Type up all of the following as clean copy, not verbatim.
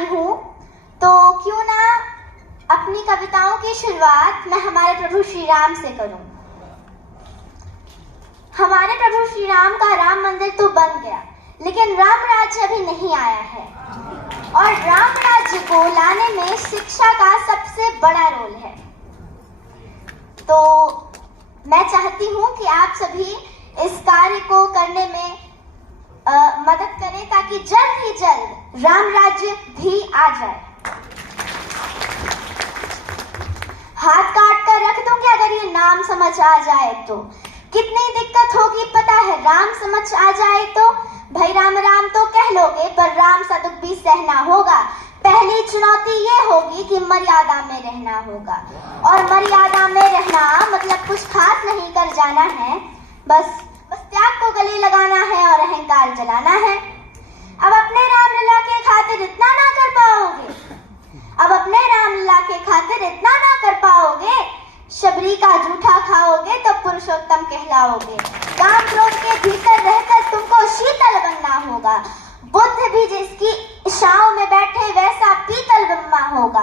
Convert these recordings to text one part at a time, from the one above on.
आई हूँ, तो क्यों ना अपनी कविताओं की शुरुआत मैं हमारे प्रभु श्री राम से करूं। हमारे प्रभु श्री राम का राम मंदिर तो बन गया, लेकिन राम राज्य अभी नहीं आया है, और राम राज्य को लाने में शिक्षा का सबसे बड़ा रोल है। तो मैं चाहती हूँ कि आप सभी इस कार्य को करने में मदद करें, ताकि जल्द ही जल्द राम राज्य भी आ जाए। हाथ काट कर रख दूं कि अगर ये नाम समझ आ जाए तो कितनी दिक्कत होगी पता है। राम समझ आ जाए तो भाई राम राम तो कह लोगे, पर राम सा दुख भी सहना होगा। पहली चुनौती ये होगी कि मर्यादा में रहना होगा, और मर्यादा में रहना मतलब कुछ खास नहीं कर जाना है, बस त्याग को गले लगाना है और अहंकार जलाना है। अब अपने रामलीला के खातिर इतना ना कर पाओगे, अब अपने रामलीला के खातिर इतना ना कर पाओगे, शबरी का जूठा खाओगे तो पुरुषोत्तम कहलाओगे। काम क्रोध के भीतर रहकर तुमको शीतल बनना होगा। बुद्ध भी जिसकी छांव में बैठे वैसा पीतल ब्रह्मा होगा,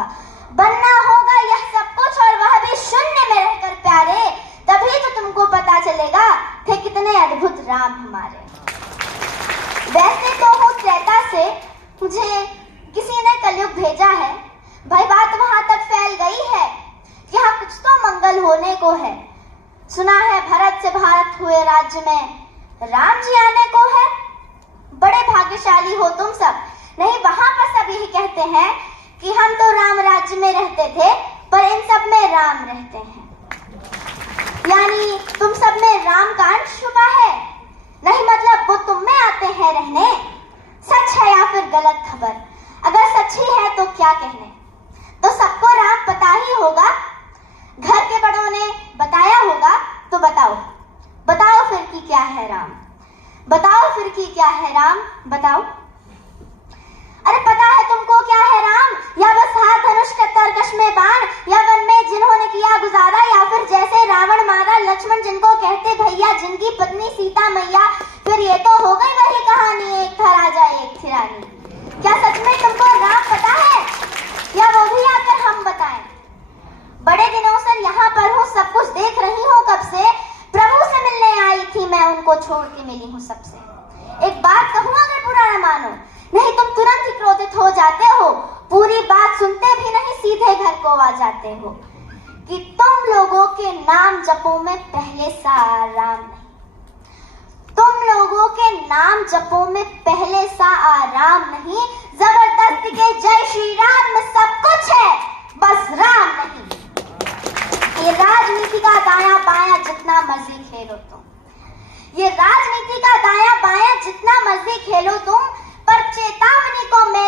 बनना होगा यह सब कुछ, और वह भी शून्य में रहकर प्यारे। तभी तो तुमको पता चलेगा थे कितने अद्भुत राम हमारे। वैसे तो हूँ त्रेता से, मुझे किसी ने कलयुग भेजा है। भाई बात वहां तक फैल गई है कि यहाँ कुछ तो मंगल होने को है। सुना है भरत से भारत हुए राज्य में राम जी आने को है। बड़े भाग्यशाली हो तुम सब। नहीं, वहां पर सब यही कहते हैं कि हम तो राम राज्य में रहते थे, पर इन सब में राम रहते हैं, यानी तुम सब में राम का अंश छुपा है। नहीं मतलब वो तुम में आते हैं रहने। सच है या फिर गलत खबर? अगर सच ही है तो क्या कहने, तो सबको राम पता ही होगा। घर के बड़ों ने बताया होगा, तो बताओ फिर कि क्या है राम, बताओ फिर कि क्या है राम, बताओ। अरे पता है तुमको क्या है राम? या बस हाथ धनुष के तरकश में बाण, या वन में जिन्होंने किया गुजारा, या फिर जैसे रावण मारा लक्ष्मण जिनको कहते भैया, जिनकी पत्नी सीता मैया। फिर ये तो हो गई वही कहानी, एक था राजा एक थी रानी। क्या सच में तुमको राम पता है, या वो भी आकर हम बताएं? बड़े दिनों से यहाँ पर हूँ, सब कुछ देख रही हूँ कब से। प्रभु से मिलने आई थी मैं, उनको छोड़ के मिली हूँ सबसे। एक बात कहूँ अगर बुरा न मानो, नहीं तुम तुरंत ही क्रोधित हो जाते हो, पूरी बात सुनते भी नहीं सीधे घर को आ जाते हो कि तुम लोगों के नाम जपों में पहले सा आराम नहीं। तुम लोगों के नाम जपों में पहले सा आराम नहीं। जबरदस्ती के जय श्री राम में सब कुछ है, बस राम नहीं। ये राजनीति का दाया बाया जितना मर्जी खेलो तुम, ये राजनीति का दाया बाया जितना मर्जी खेलो तुम, पर चेतावनी को मैं